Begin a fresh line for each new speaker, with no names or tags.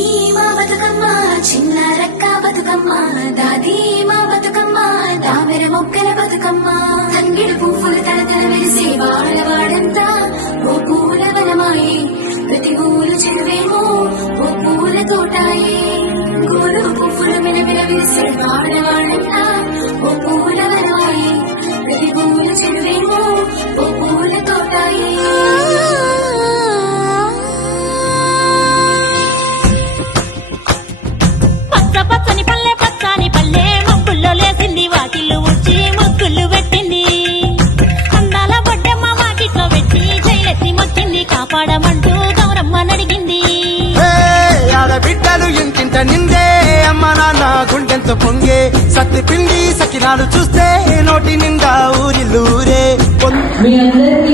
చిన్ని మా బతుకమ్మ చిన్న రక్క బతుకమ్మ దాది మా బతుకమ్మ దామెర మొక్కల బతుకమ్మ. తంగిడి పువ్వులు తడతల వెలిసి వాడవాడంతా ఓ పూల వనమాయి ప్రతి పూలు చెరువేమో ఓ పూల తోటాయి. గోరు పువ్వులు మినమిన విరిసి వాడవాడంతా ఓ పూల వనమాయి ప్రతి పూలు చెరువేమో
పొంగే సత్తి పిండి సకినాలు చూస్తే నోటి నిండా ఊరిల్లూరే. పొన్-
మీ అందరికీ